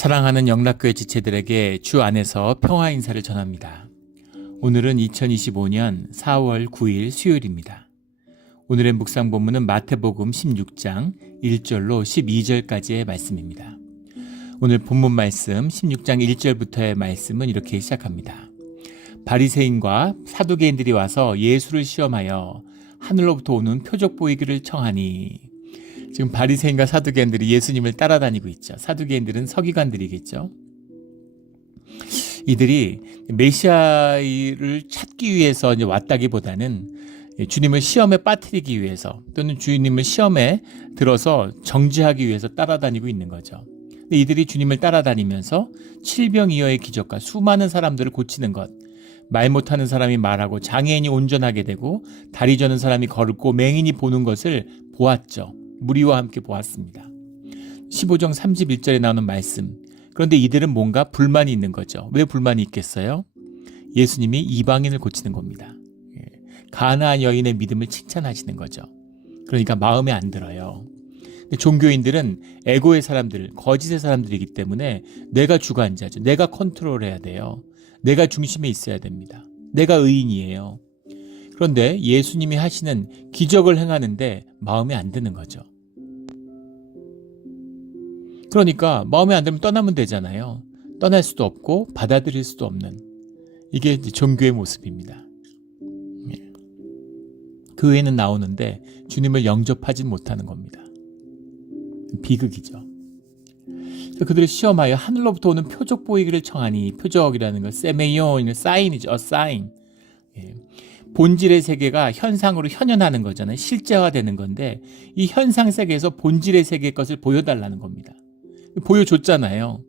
사랑하는 영락교회 지체들에게 주 안에서 평화 인사를 전합니다. 오늘은 2025년 4월 9일 수요일입니다. 오늘의 묵상 본문은 마태복음 16장 1절로 12절까지의 말씀입니다. 오늘 본문 말씀 16장 1절부터의 말씀은 이렇게 시작합니다. 바리새인과 사두개인들이 와서 예수를 시험하여 하늘로부터 오는 표적 보이기를 청하니. 지금 바리새인과 사두개인들이 예수님을 따라다니고 있죠. 사두개인들은 서기관들이겠죠. 이들이 메시아를 찾기 위해서 이제 왔다기보다는 주님을 시험에 빠뜨리기 위해서 또는 주님을 시험에 들어서 정죄하기 위해서 따라다니고 있는 거죠. 근데 이들이 주님을 따라다니면서 칠병이어의 기적과 수많은 사람들을 고치는 것, 말 못하는 사람이 말하고 장애인이 온전하게 되고 다리 저는 사람이 걸고 맹인이 보는 것을 보았죠. 무리와 함께 보았습니다. 15장 31절에 나오는 말씀. 그런데 이들은 뭔가 불만이 있는 거죠. 왜 불만이 있겠어요? 예수님이 이방인을 고치는 겁니다. 가나안 여인의 믿음을 칭찬하시는 거죠. 그러니까 마음에 안 들어요. 종교인들은 에고의 사람들, 거짓의 사람들이기 때문에 내가 주관자죠. 내가 컨트롤해야 돼요. 내가 중심에 있어야 됩니다. 내가 의인이에요. 그런데 예수님이 하시는 기적을 행하는데 마음에 안 드는 거죠. 그러니까 마음에 안 들면 떠나면 되잖아요. 떠날 수도 없고 받아들일 수도 없는, 이게 종교의 모습입니다. 교회는 나오는데 주님을 영접하지 못하는 겁니다. 비극이죠. 그들을 시험하여 하늘로부터 오는 표적 보이기를 청하니, 표적이라는 건 세메이온, 사인이죠. 사인. 본질의 세계가 현상으로 현현하는 거잖아요. 실제화되는 건데 이 현상 세계에서 본질의 세계의 것을 보여달라는 겁니다. 보여줬잖아요.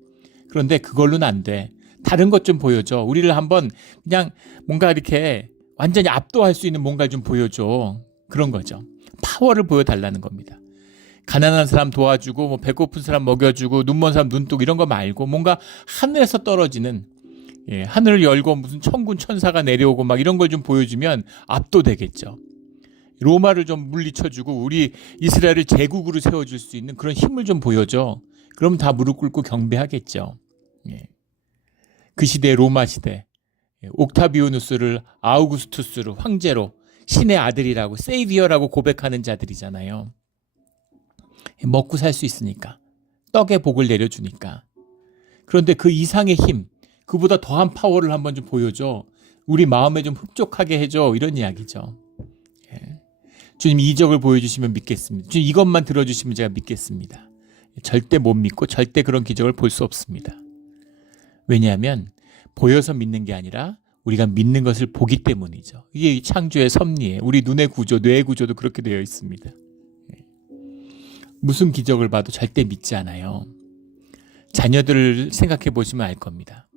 그런데 그걸로는 안 돼. 다른 것 좀 보여줘. 우리를 한번 그냥 뭔가 이렇게 완전히 압도할 수 있는 뭔가를 좀 보여줘. 그런 거죠. 파워를 보여달라는 겁니다. 가난한 사람 도와주고 뭐 배고픈 사람 먹여주고 눈먼 사람 눈뜨고 이런 거 말고 뭔가 하늘에서 떨어지는, 하늘을 열고 무슨 천군 천사가 내려오고 막 이런 걸 좀 보여주면 압도되겠죠. 로마를 좀 물리쳐주고 우리 이스라엘을 제국으로 세워줄 수 있는 그런 힘을 좀 보여줘. 그럼 다 무릎 꿇고 경배하겠죠. 그 시대, 로마 시대, 옥타비오누스를 아우구스투스로 황제로 신의 아들이라고 세이비어라고 고백하는 자들이잖아요. 먹고 살 수 있으니까, 떡의 복을 내려주니까. 그런데 그 이상의 힘, 그보다 더한 파워를 한번 좀 보여줘. 우리 마음에 좀 흡족하게 해줘. 이런 이야기죠. 주님 이적을 보여주시면 믿겠습니다. 주님 이것만 들어주시면 제가 믿겠습니다. 절대 못 믿고 절대 그런 기적을 볼 수 없습니다. 왜냐하면 보여서 믿는 게 아니라 우리가 믿는 것을 보기 때문이죠. 이게 창조의 섭리예요. 우리 눈의 구조, 뇌의 구조도 그렇게 되어 있습니다. 무슨 기적을 봐도 절대 믿지 않아요. 자녀들을 생각해 보시면 알 겁니다.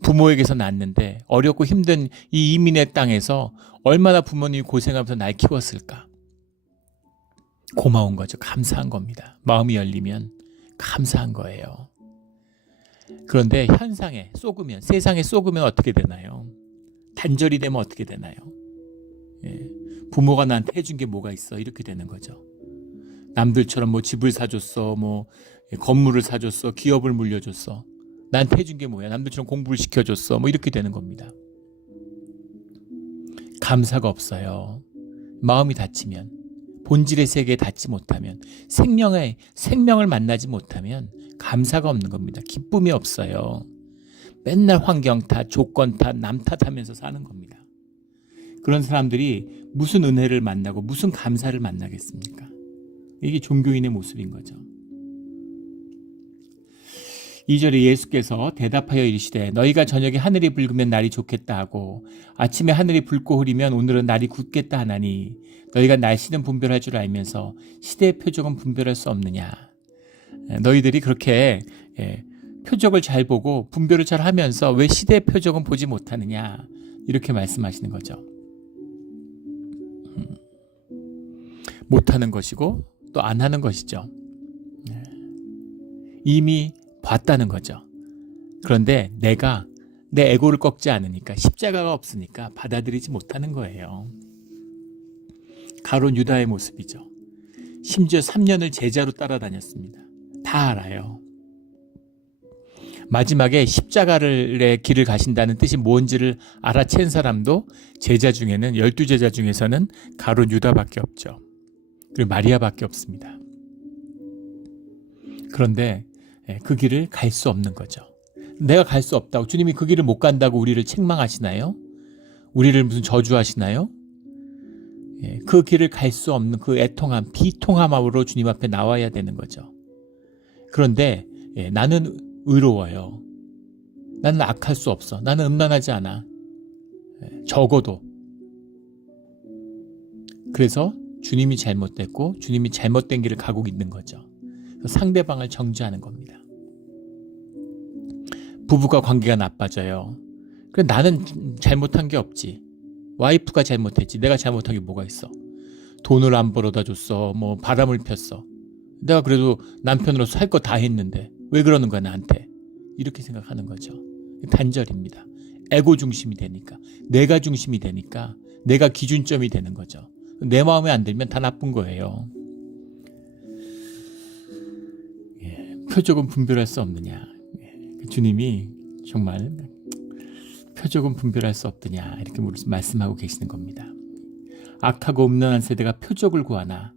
부모에게서 낳았는데 어렵고 힘든 이 이민의 땅에서 얼마나 부모님이 고생하면서 날 키웠을까. 고마운 거죠. 감사한 겁니다. 마음이 열리면 감사한 거예요. 그런데 현상에 쏘으면, 세상에 쏘으면 어떻게 되나요? 단절이 되면 어떻게 되나요? 부모가 나한테 해준 게 뭐가 있어? 이렇게 되는 거죠. 남들처럼 뭐 집을 사줬어, 뭐 건물을 사줬어, 기업을 물려줬어. 나한테 해준 게 뭐야? 남들처럼 공부를 시켜줬어. 뭐 이렇게 되는 겁니다. 감사가 없어요. 마음이 닫히면, 본질의 세계에 닿지 못하면, 생명을 만나지 못하면 감사가 없는 겁니다. 기쁨이 없어요. 맨날 환경 탓, 조건 탓, 남 탓하면서 사는 겁니다. 그런 사람들이 무슨 은혜를 만나고 무슨 감사를 만나겠습니까? 이게 종교인의 모습인 거죠. 2절에 예수께서 대답하여 이르시되 너희가 저녁에 하늘이 붉으면 날이 좋겠다 하고 아침에 하늘이 붉고 흐리면 오늘은 날이 굳겠다 하나니 너희가 날씨는 분별할 줄 알면서 시대의 표적은 분별할 수 없느냐. 너희들이 그렇게 표적을 잘 보고 분별을 잘 하면서 왜 시대의 표적은 보지 못하느냐, 이렇게 말씀하시는 거죠. 못하는 것이고 또 안 하는 것이죠. 이미 봤다는 거죠. 그런데 내가 내 에고를 꺾지 않으니까, 십자가가 없으니까 받아들이지 못하는 거예요. 가룟 유다의 모습이죠. 심지어 3년을 제자로 따라다녔습니다. 다 알아요. 마지막에 십자가의 길을 가신다는 뜻이 뭔지를 알아챈 사람도 제자 중에는 12제자 중에서는 가룟 유다밖에 없죠. 그리고 마리아밖에 없습니다. 그런데 그 길을 갈 수 없는 거죠. 내가 갈 수 없다고, 주님이 그 길을 못 간다고 우리를 책망하시나요? 우리를 무슨 저주하시나요? 그 길을 갈 수 없는 그 애통함, 비통함으로 주님 앞에 나와야 되는 거죠. 그런데 나는 의로워요. 나는 악할 수 없어. 나는 음란하지 않아. 적어도. 그래서 주님이 잘못됐고 주님이 잘못된 길을 가고 있는 거죠. 상대방을 정죄하는 겁니다. 부부가 관계가 나빠져요. 그래, 나는 잘못한 게 없지. 와이프가 잘못했지. 내가 잘못한 게 뭐가 있어. 돈을 안 벌어다 줬어. 뭐 바람을 폈어. 내가 그래도 남편으로서 할 거 다 했는데 왜 그러는 거야 나한테. 이렇게 생각하는 거죠. 단절입니다. 에고 중심이 되니까. 내가 중심이 되니까 내가 기준점이 되는 거죠. 내 마음에 안 들면 다 나쁜 거예요. 표적은 분별할 수 없느냐. 주님이 정말 표적은 분별할 수 없느냐 이렇게 말씀하고 계시는 겁니다. 악하고 음란한 세대가 표적을 구하나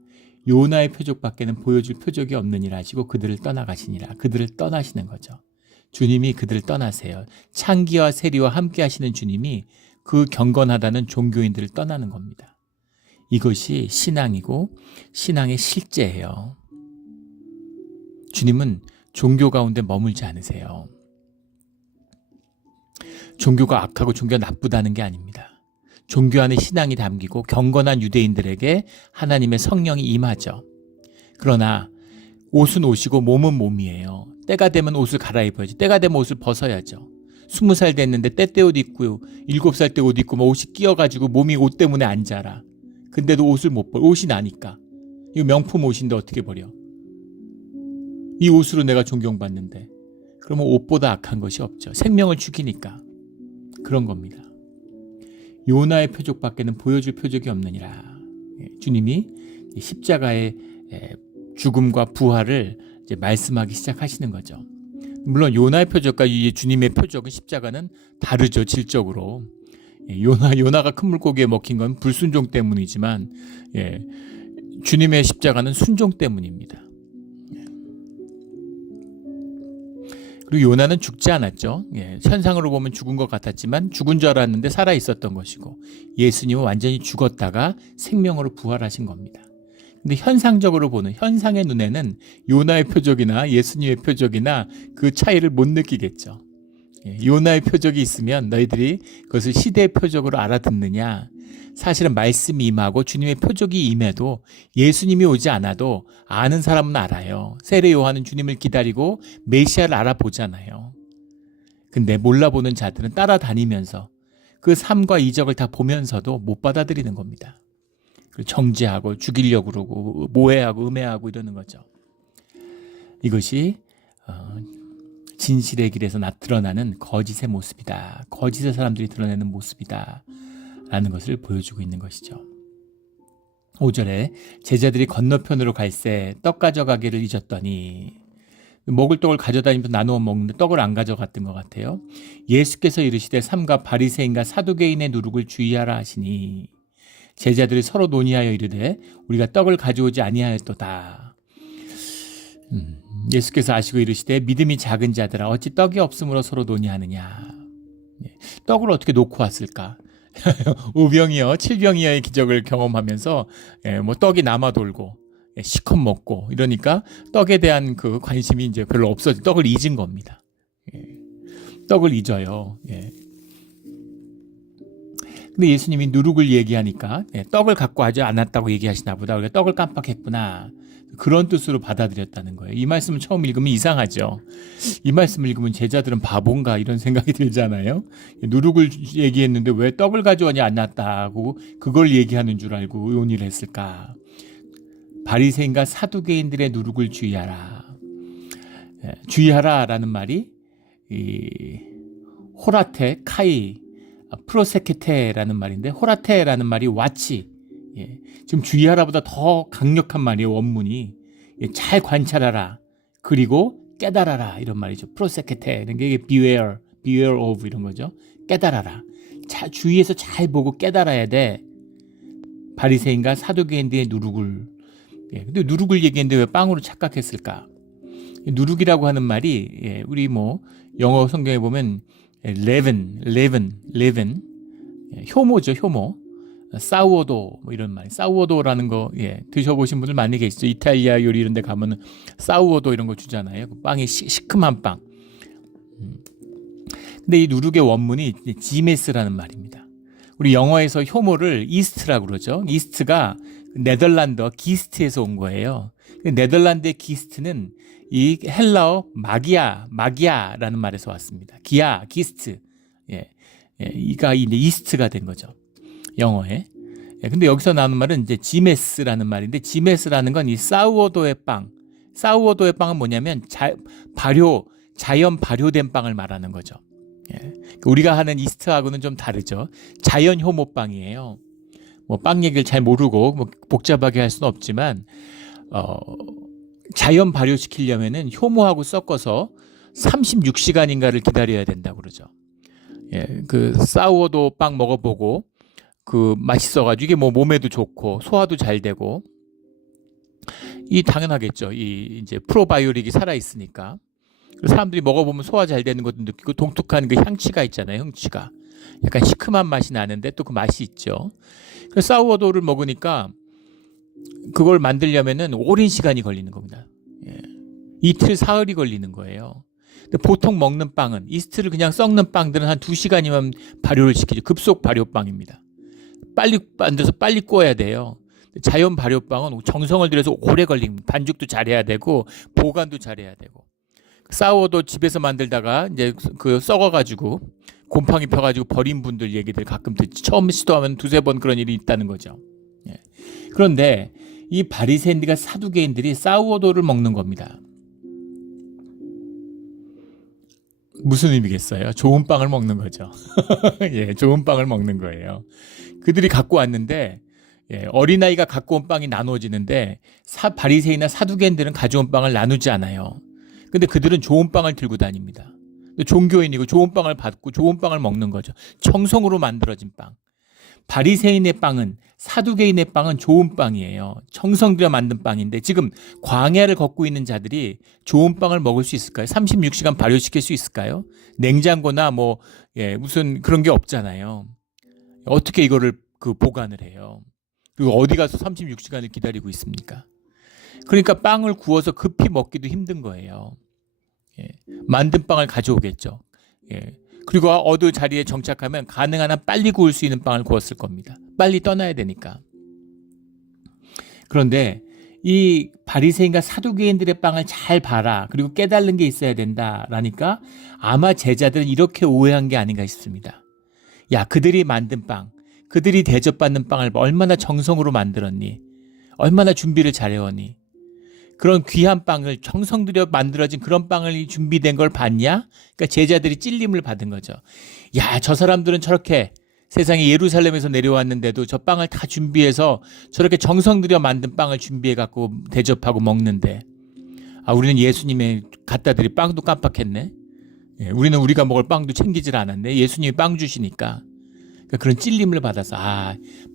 요나의 표적밖에는 보여줄 표적이 없느니라 하시고 그들을 떠나가시니라. 그들을 떠나시는 거죠. 주님이 그들을 떠나세요. 창기와 세리와 함께 하시는 주님이 그 경건하다는 종교인들을 떠나는 겁니다. 이것이 신앙이고 신앙의 실제예요. 주님은 종교 가운데 머물지 않으세요. 종교가 악하고 종교가 나쁘다는 게 아닙니다. 종교 안에 신앙이 담기고 경건한 유대인들에게 하나님의 성령이 임하죠. 그러나 옷은 옷이고 몸은 몸이에요. 때가 되면 옷을 갈아입어야지. 때가 되면 옷을 벗어야죠. 20살 됐는데 때때 옷 입고 7살 때 옷 입고 옷이 끼어가지고 몸이 옷 때문에 안 자라. 근데도 옷을 못 버려. 옷이 나니까. 이거 명품 옷인데 어떻게 버려. 이 옷으로 내가 존경받는데 그러면 옷보다 악한 것이 없죠. 생명을 죽이니까. 그런 겁니다. 요나의 표적밖에는 보여줄 표적이 없느니라. 주님이 십자가의 죽음과 부활을 이제 말씀하기 시작하시는 거죠. 물론 요나의 표적과 주님의 표적은 십자가는 다르죠. 질적으로. 요나가 큰 물고기에 먹힌 건 불순종 때문이지만 주님의 십자가는 순종 때문입니다. 그리고 요나는 죽지 않았죠. 현상으로 보면 죽은 것 같았지만 죽은 줄 알았는데 살아 있었던 것이고 예수님은 완전히 죽었다가 생명으로 부활하신 겁니다. 근데 현상적으로 보는 현상의 눈에는 요나의 표적이나 예수님의 표적이나 그 차이를 못 느끼겠죠. 요나의 표적이 있으면 너희들이 그것을 시대의 표적으로 알아듣느냐. 사실은 말씀이 임하고 주님의 표적이 임해도 예수님이 오지 않아도 아는 사람은 알아요. 세례 요한은 주님을 기다리고 메시아를 알아보잖아요. 근데 몰라보는 자들은 따라다니면서 그 삶과 이적을 다 보면서도 못 받아들이는 겁니다. 정죄하고 죽이려고 그러고 모해하고 음해하고 이러는 거죠. 이것이 진실의 길에서 드러나는 거짓의 모습이다. 거짓의 사람들이 드러내는 모습이다. 라는 것을 보여주고 있는 것이죠. 5절에 제자들이 건너편으로 갈새 떡 가져가기를 잊었더니 먹을 떡을 가져다니면서 나누어 먹는데 떡을 안 가져갔던 것 같아요. 예수께서 이르시되 삼가 바리새인과 사두개인의 누룩을 주의하라 하시니 제자들이 서로 논의하여 이르되 우리가 떡을 가져오지 아니하였도다. 예수께서 아시고 이르시되 믿음이 작은 자들아 어찌 떡이 없으므로 서로 논의하느냐. 떡을 어떻게 놓고 왔을까? 5병이여 7병이여의 기적을 경험하면서 뭐 떡이 남아 돌고 시컷 먹고 이러니까 떡에 대한 그 관심이 이제 별로 없어져 떡을 잊은 겁니다. 떡을 잊어요. 근데 예수님이 누룩을 얘기하니까 떡을 갖고 하지 않았다고 얘기하시나 보다. 우리가 떡을 깜빡했구나. 그런 뜻으로 받아들였다는 거예요. 이 말씀을 처음 읽으면 이상하죠. 이 말씀을 읽으면 제자들은 바본가 이런 생각이 들잖아요. 누룩을 얘기했는데 왜 떡을 가져오지 않았다고 그걸 얘기하는 줄 알고 의논을 했을까. 바리새인과 사두개인들의 누룩을 주의하라. 주의하라라는 말이 호라테, 카이, 프로세케테라는 말인데 호라테라는 말이 와치. 지금 주의하라보다 더 강력한 말이에요. 원문이. 잘 관찰하라. 그리고 깨달아라 이런 말이죠. 프로세케테 이런 게 beware of 이런 거죠. 깨달아라. 자, 주위에서 잘 보고 깨달아야 돼. 바리새인과 사두개인들의 누룩을. 근데 누룩을 얘기했는데 왜 빵으로 착각했을까? 누룩이라고 하는 말이 우리 뭐 영어 성경에 보면 leaven, 효모죠, 효모. 사우어도 뭐 이런 말. 사우어도라는 거 드셔보신 분들 많이 계시죠. 이탈리아 요리 이런 데 가면은 사우어도 이런 거 주잖아요. 그 빵이 시큼한 빵. 근데 이 누룩의 원문이 지메스라는 말입니다. 우리 영어에서 효모를 이스트라고 그러죠. 이스트가 네덜란드어 기스트에서 온 거예요. 네덜란드의 기스트는 이 헬라어 마기아라는 말에서 왔습니다. 기스트. 이가 이제 이스트가 된 거죠. 영어에. 근데 여기서 나오는 말은 이제 지메스라는 말인데, 지메스라는 건 이 사우어도의 빵. 사우어도의 빵은 뭐냐면 자연 발효된 빵을 말하는 거죠. 우리가 하는 이스트하고는 좀 다르죠. 자연 효모빵이에요. 뭐 빵 얘기를 잘 모르고 뭐 복잡하게 할 수는 없지만 자연 발효시키려면은 효모하고 섞어서 36시간인가를 기다려야 된다고 그러죠. 그 사우어도 빵 먹어보고 그 맛있어가지고 이게 뭐 몸에도 좋고 소화도 잘 되고 이 당연하겠죠. 이 이제 프로바이오틱이 살아 있으니까. 사람들이 먹어보면 소화 잘 되는 것도 느끼고 독특한 그 향취가 있잖아요. 향취가 약간 시큼한 맛이 나는데 또 그 맛이 있죠. 그래서 사우어도를 먹으니까 그걸 만들려면은 오랜 시간이 걸리는 겁니다. 이틀 사흘이 걸리는 거예요. 근데 보통 먹는 빵은 이스트를 그냥 썩는 빵들은 한 2시간이면 발효를 시키죠. 급속 발효빵입니다. 빨리 만들어서 빨리 구워야 돼요. 자연 발효빵은 정성을 들여서 오래 걸립니다. 반죽도 잘해야 되고 보관도 잘해야 되고. 사워도 집에서 만들다가 이제 그 썩어가지고 곰팡이 펴가지고 버린 분들 얘기들 가끔 듣지. 처음 시도하면 2-3번 그런 일이 있다는 거죠. 그런데 이 바리새인들과 사두개인들이 사워도를 먹는 겁니다. 무슨 의미겠어요? 좋은 빵을 먹는 거죠. 좋은 빵을 먹는 거예요. 그들이 갖고 왔는데 어린아이가 갖고 온 빵이 나누어지는데 바리새인이나 사두개인들은 가져온 빵을 나누지 않아요. 근데 그들은 좋은 빵을 들고 다닙니다. 종교인이고 좋은 빵을 받고 좋은 빵을 먹는 거죠. 정성으로 만들어진 빵. 바리새인의 빵은, 사두개인의 빵은 좋은 빵이에요. 정성 들여 만든 빵인데 지금 광야를 걷고 있는 자들이 좋은 빵을 먹을 수 있을까요? 36시간 발효시킬 수 있을까요? 냉장고나 무슨 그런 게 없잖아요. 어떻게 이거를 보관을 해요? 그리고 어디 가서 36시간을 기다리고 있습니까? 그러니까 빵을 구워서 급히 먹기도 힘든 거예요. 만든 빵을 가져오겠죠. 그리고 어느 자리에 정착하면 가능한 한 빨리 구울 수 있는 빵을 구웠을 겁니다. 빨리 떠나야 되니까. 그런데 이 바리새인과 사두개인들의 빵을 잘 봐라. 그리고 깨달는 게 있어야 된다라니까 아마 제자들은 이렇게 오해한 게 아닌가 싶습니다. 야, 그들이 만든 빵, 그들이 대접받는 빵을 얼마나 정성으로 만들었니? 얼마나 준비를 잘해왔니? 그런 귀한 빵을 정성 들여 만들어진 그런 빵을 준비된 걸 봤냐? 그러니까 제자들이 찔림을 받은 거죠. 야, 저 사람들은 저렇게 세상에 예루살렘에서 내려왔는데도 저 빵을 다 준비해서 저렇게 정성 들여 만든 빵을 준비해 갖고 대접하고 먹는데 우리는 예수님의 갖다 드릴 빵도 깜빡했네. 우리는 우리가 먹을 빵도 챙기질 않았네. 예수님이 빵 주시니까. 그러니까 그런 찔림을 받아서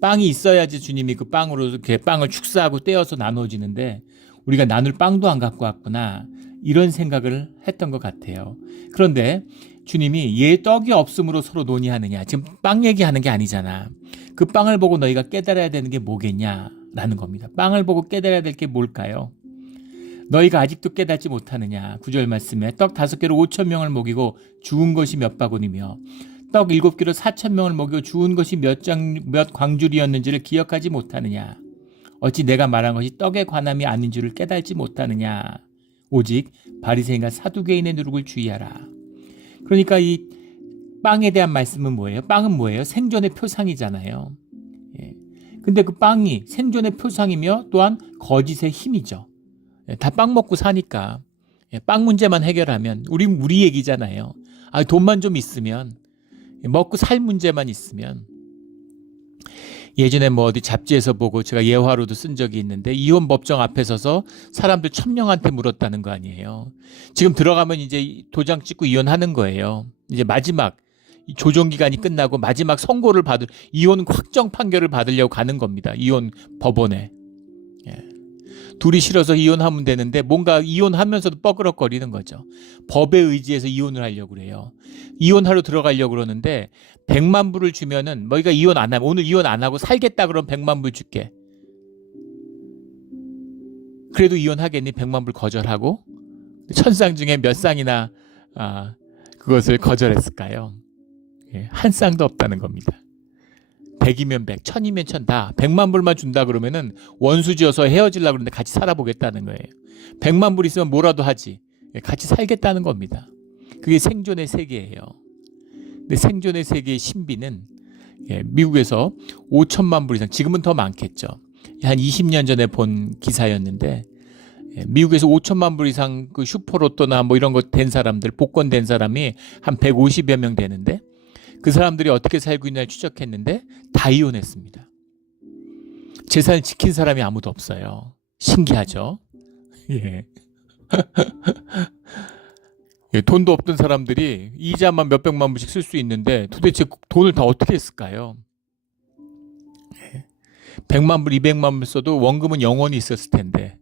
빵이 있어야지 주님이 그 빵으로 이렇게 빵을 축사하고 떼어서 나눠지는데 우리가 나눌 빵도 안 갖고 왔구나. 이런 생각을 했던 것 같아요. 그런데 주님이 얘 떡이 없음으로 서로 논의하느냐. 지금 빵 얘기하는 게 아니잖아. 그 빵을 보고 너희가 깨달아야 되는 게 뭐겠냐라는 겁니다. 빵을 보고 깨달아야 될 게 뭘까요? 너희가 아직도 깨닫지 못하느냐. 9절 말씀에 떡 5개로 5,000명을 먹이고 주운 것이 몇 바구니며 떡 7개로 4,000명을 먹이고 주운 것이 몇 광줄이었는지를 기억하지 못하느냐. 어찌 내가 말한 것이 떡의 관함이 아닌 줄을 깨달지 못하느냐. 오직 바리새인과 사두개인의 누룩을 주의하라. 그러니까 이 빵에 대한 말씀은 뭐예요? 빵은 뭐예요? 생존의 표상이잖아요. 근데 그 빵이 생존의 표상이며 또한 거짓의 힘이죠. 다 빵 먹고 사니까 빵 문제만 해결하면 우리 얘기잖아요. 돈만 좀 있으면 먹고 살 문제만 있으면 예전에 뭐 어디 잡지에서 보고 제가 예화로도 쓴 적이 있는데 이혼 법정 앞에 서서 사람들 1,000명한테 물었다는 거 아니에요. 지금 들어가면 이제 도장 찍고 이혼하는 거예요. 이제 마지막 조정 기간이 끝나고 마지막 선고를 받을 이혼 확정 판결을 받으려고 가는 겁니다. 이혼 법원에. 예. 둘이 싫어서 이혼하면 되는데 뭔가 이혼하면서도 뻐그럭거리는 거죠. 법에 의지해서 이혼을 하려고 그래요. 이혼하러 들어가려고 그러는데 100만 불을 주면은 너희가 이혼 안 하면 오늘 이혼 안 하고 살겠다 그러면 100만 불 줄게. 그래도 이혼하겠니? 100만 불 거절하고 천쌍 중에 몇 쌍이나 그것을 거절했을까요? 예, 한 쌍도 없다는 겁니다. 100이면 100, 1000이면 1000 다 100만 불만 준다 그러면은 원수지어서 헤어지려고 그러는데 같이 살아보겠다는 거예요. 100만 불 있으면 뭐라도 하지. 예, 같이 살겠다는 겁니다. 그게 생존의 세계예요. 근데 생존의 세계의 신비는 미국에서 5천만 불 이상, 지금은 더 많겠죠. 한 20년 전에 본 기사였는데 미국에서 5천만 불 이상 그 슈퍼로또나 뭐 이런 거 된 사람들, 복권된 사람이 한 150여 명 되는데 그 사람들이 어떻게 살고 있냐를 추적했는데 다 이혼했습니다. 재산을 지킨 사람이 아무도 없어요. 신기하죠? 예. 예, 돈도 없던 사람들이 이자만 몇백만 불씩 쓸 수 있는데 도대체 돈을 다 어떻게 했을까요? 100만 불, 200만 불 써도 원금은 영원히 있었을 텐데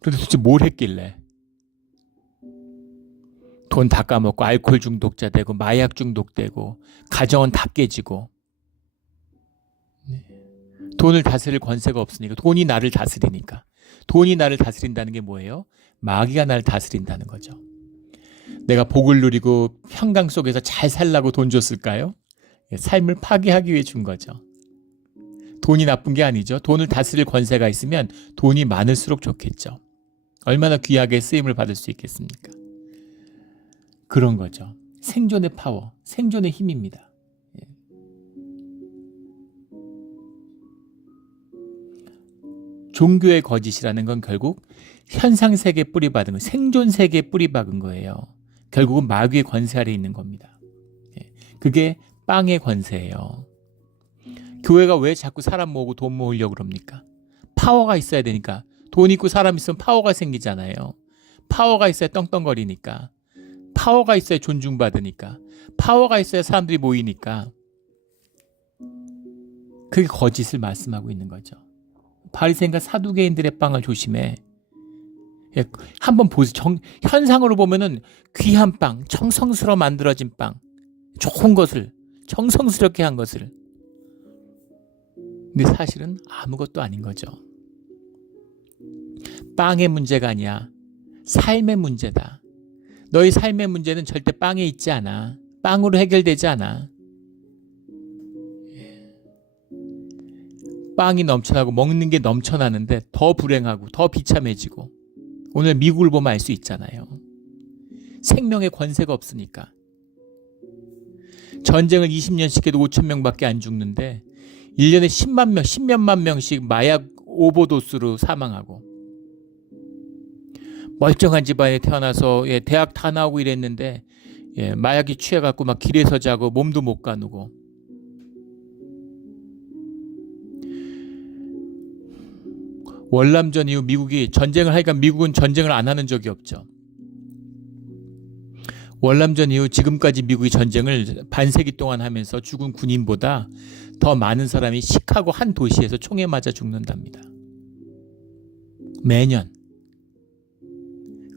그런데 도대체 뭘 했길래 돈 다 까먹고 알코올 중독자 되고 마약 중독되고 가정은 다 깨지고 돈을 다스릴 권세가 없으니까 돈이 나를 다스리니까 돈이 나를 다스린다는 게 뭐예요? 마귀가 나를 다스린다는 거죠. 내가 복을 누리고 평강 속에서 잘 살라고 돈 줬을까요? 삶을 파괴하기 위해 준 거죠. 돈이 나쁜 게 아니죠. 돈을 다스릴 권세가 있으면 돈이 많을수록 좋겠죠. 얼마나 귀하게 쓰임을 받을 수 있겠습니까? 그런 거죠. 생존의 파워, 생존의 힘입니다. 종교의 거짓이라는 건 결국 현상세계에 뿌리박은 거예요. 생존세계에 뿌리박은 거예요. 결국은 마귀의 권세 아래 있는 겁니다. 그게 빵의 권세예요. 교회가 왜 자꾸 사람 모으고 돈 모으려고 그럽니까? 파워가 있어야 되니까. 돈 있고 사람 있으면 파워가 생기잖아요. 파워가 있어야 떵떵거리니까. 파워가 있어야 존중받으니까. 파워가 있어야 사람들이 모이니까. 그게 거짓을 말씀하고 있는 거죠. 바리새인과 사두개인들의 빵을 조심해. 한번 보세요. 현상으로 보면은 귀한 빵, 정성스러워 만들어진 빵, 좋은 것을, 정성스럽게 한 것을. 근데 사실은 아무것도 아닌 거죠. 빵의 문제가 아니야. 삶의 문제다. 너희 삶의 문제는 절대 빵에 있지 않아. 빵으로 해결되지 않아. 빵이 넘쳐나고 먹는 게 넘쳐나는데 더 불행하고 더 비참해지고 오늘 미국을 보면 알 수 있잖아요. 생명의 권세가 없으니까. 전쟁을 20년씩 해도 5천 명밖에 안 죽는데 1년에 10만 명, 10몇만 명씩 마약 오버도스로 사망하고 멀쩡한 집안에 태어나서 대학 다 나오고 이랬는데 마약이 취해갖고 막 길에서 자고 몸도 못 가누고 월남전 이후 미국이 전쟁을 하니까 미국은 전쟁을 안 하는 적이 없죠. 월남전 이후 지금까지 미국이 전쟁을 반세기 동안 하면서 죽은 군인보다 더 많은 사람이 시카고 한 도시에서 총에 맞아 죽는답니다. 매년.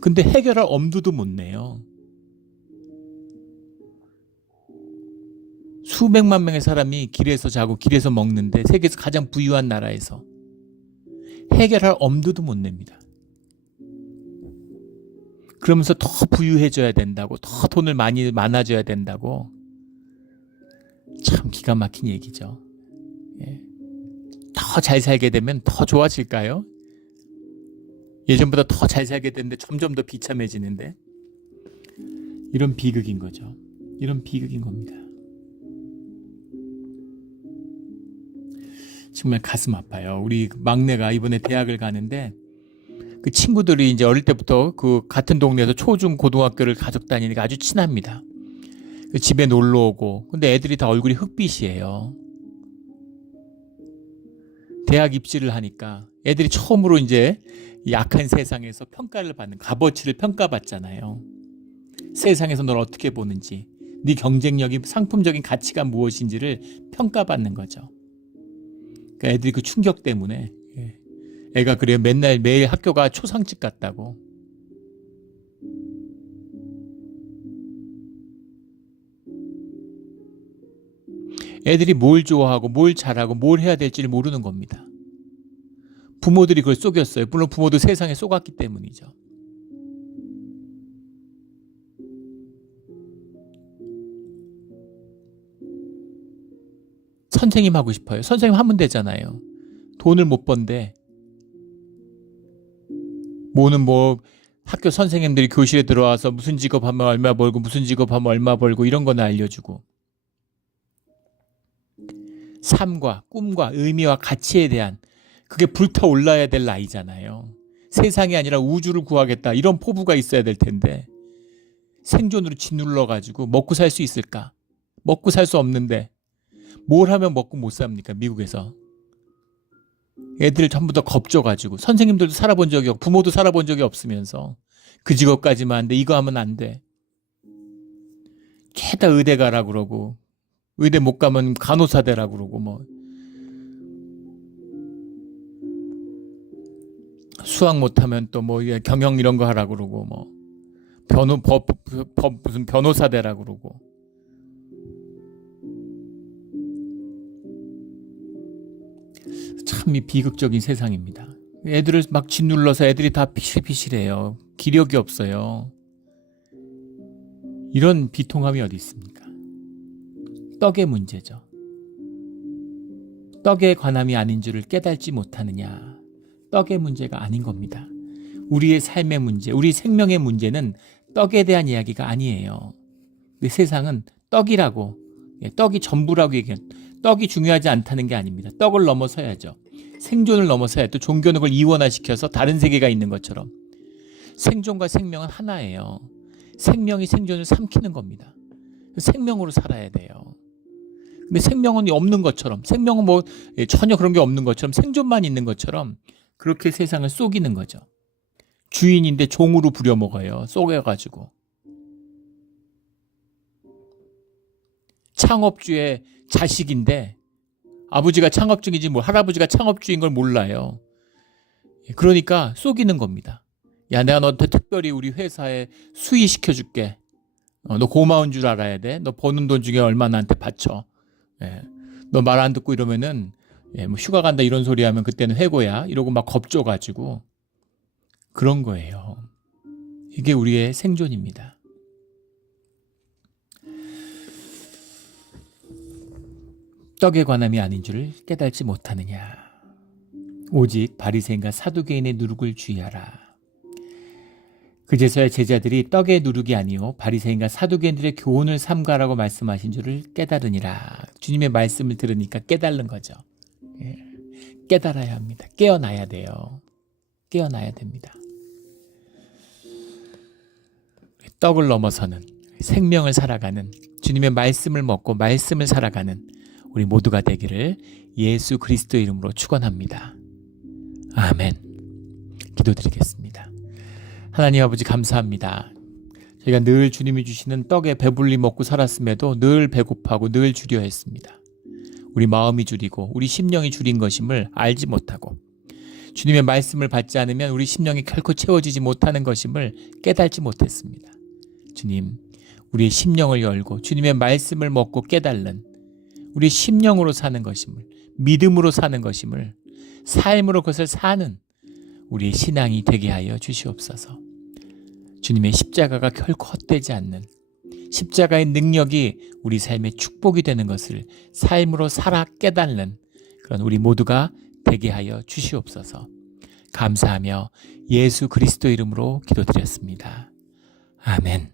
근데 해결할 엄두도 못 내요. 수백만 명의 사람이 길에서 자고 길에서 먹는데 세계에서 가장 부유한 나라에서 해결할 엄두도 못 냅니다. 그러면서 더 부유해져야 된다고, 더 돈을 많아져야 된다고. 참 기가 막힌 얘기죠. 더 잘 살게 되면 더 좋아질까요? 예전보다 더 잘 살게 되는데 점점 더 비참해지는데. 이런 비극인 거죠. 이런 비극인 겁니다. 정말 가슴 아파요. 우리 막내가 이번에 대학을 가는데 그 친구들이 이제 어릴 때부터 그 같은 동네에서 초중 고등학교를 가족 다니니까 아주 친합니다. 집에 놀러 오고 근데 애들이 다 얼굴이 흑빛이에요. 대학 입시를 하니까 애들이 처음으로 이제 약한 세상에서 평가를 받는, 값어치를 평가받잖아요. 세상에서 널 어떻게 보는지, 네 경쟁력이, 상품적인 가치가 무엇인지를 평가받는 거죠. 그러니까 애들이 그 충격 때문에, 애가 그래요. 맨날 매일 학교가 초상집 같다고. 애들이 뭘 좋아하고 뭘 잘하고 뭘 해야 될지를 모르는 겁니다. 부모들이 그걸 속였어요. 물론 부모도 세상에 속았기 때문이죠. 선생님 하고 싶어요. 선생님 하면 되잖아요. 돈을 못 번데 뭐는 뭐 학교 선생님들이 교실에 들어와서 무슨 직업하면 얼마 벌고 무슨 직업하면 얼마 벌고 이런 거나 알려주고, 삶과 꿈과 의미와 가치에 대한, 그게 불타올라야 될 나이잖아요. 세상이 아니라 우주를 구하겠다 이런 포부가 있어야 될 텐데 생존으로 짓눌러가지고 먹고 살 수 있을까? 먹고 살 수 없는데 뭘 하면 먹고 못 삽니까? 미국에서 애들 전부 다 겁줘가지고, 선생님들도 살아본 적이 없고 부모도 살아본 적이 없으면서 그 직업까지만 한데 이거 하면 안 돼. 죄다 의대 가라 그러고, 의대 못 가면 간호사 되라 그러고, 뭐 수학 못하면 또 뭐 경영 이런 거 하라 그러고, 뭐 법 무슨 변호사 되라 그러고. 참 이 비극적인 세상입니다. 애들을 막 짓눌러서 애들이 다 피실피실해요. 기력이 없어요. 이런 비통함이 어디 있습니까? 떡의 문제죠. 떡의 관함이 아닌 줄을 깨닫지 못하느냐. 떡의 문제가 아닌 겁니다. 우리의 삶의 문제, 우리 생명의 문제는 떡에 대한 이야기가 아니에요. 근데 세상은 떡이라고, 떡이 전부라고 얘기해요. 떡이 중요하지 않다는 게 아닙니다. 떡을 넘어서야죠. 생존을 넘어서야 또 종교는 그걸 이원화시켜서 다른 세계가 있는 것처럼. 생존과 생명은 하나예요. 생명이 생존을 삼키는 겁니다. 생명으로 살아야 돼요. 근데 생명은 없는 것처럼, 생명은 뭐 전혀 그런 게 없는 것처럼, 생존만 있는 것처럼 그렇게 세상을 속이는 거죠. 주인인데 종으로 부려먹어요. 속여가지고. 창업주의 자식인데 아버지가 창업주이지 뭐 할아버지가 창업주인 걸 몰라요. 그러니까 속이는 겁니다. 야, 내가 너한테 특별히 우리 회사에 수의시켜줄게. 너 고마운 줄 알아야 돼. 너 버는 돈 중에 얼마 나한테 바쳐. 너 말 안 듣고 이러면은 뭐 휴가 간다 이런 소리 하면 그때는 해고야. 이러고 막 겁줘가지고 그런 거예요. 이게 우리의 생존입니다. 떡의 관함이 아닌 줄을 깨달지 못하느냐. 오직 바리새인과 사두개인의 누룩을 주의하라. 그제서야 제자들이 떡의 누룩이 아니요 바리새인과 사두개인들의 교훈을 삼가라고 말씀하신 줄을 깨달으니라. 주님의 말씀을 들으니까 깨달는 거죠. 깨달아야 합니다. 깨어나야 돼요. 깨어나야 됩니다. 떡을 넘어서는, 생명을 살아가는, 주님의 말씀을 먹고 말씀을 살아가는 우리 모두가 되기를 예수 그리스도의 이름으로 축원합니다. 아멘. 기도드리겠습니다. 하나님 아버지 감사합니다. 저희가 늘 주님이 주시는 떡에 배불리 먹고 살았음에도 늘 배고파하고 늘 주려 했습니다. 우리 마음이 줄이고 우리 심령이 줄인 것임을 알지 못하고, 주님의 말씀을 받지 않으면 우리 심령이 결코 채워지지 못하는 것임을 깨닫지 못했습니다. 주님, 우리의 심령을 열고 주님의 말씀을 먹고 깨달는 우리 심령으로 사는 것임을, 믿음으로 사는 것임을, 삶으로 그것을 사는 우리의 신앙이 되게 하여 주시옵소서. 주님의 십자가가 결코 헛되지 않는, 십자가의 능력이 우리 삶의 축복이 되는 것을 삶으로 살아 깨닫는 그런 우리 모두가 되게 하여 주시옵소서. 감사하며 예수 그리스도 이름으로 기도드렸습니다. 아멘.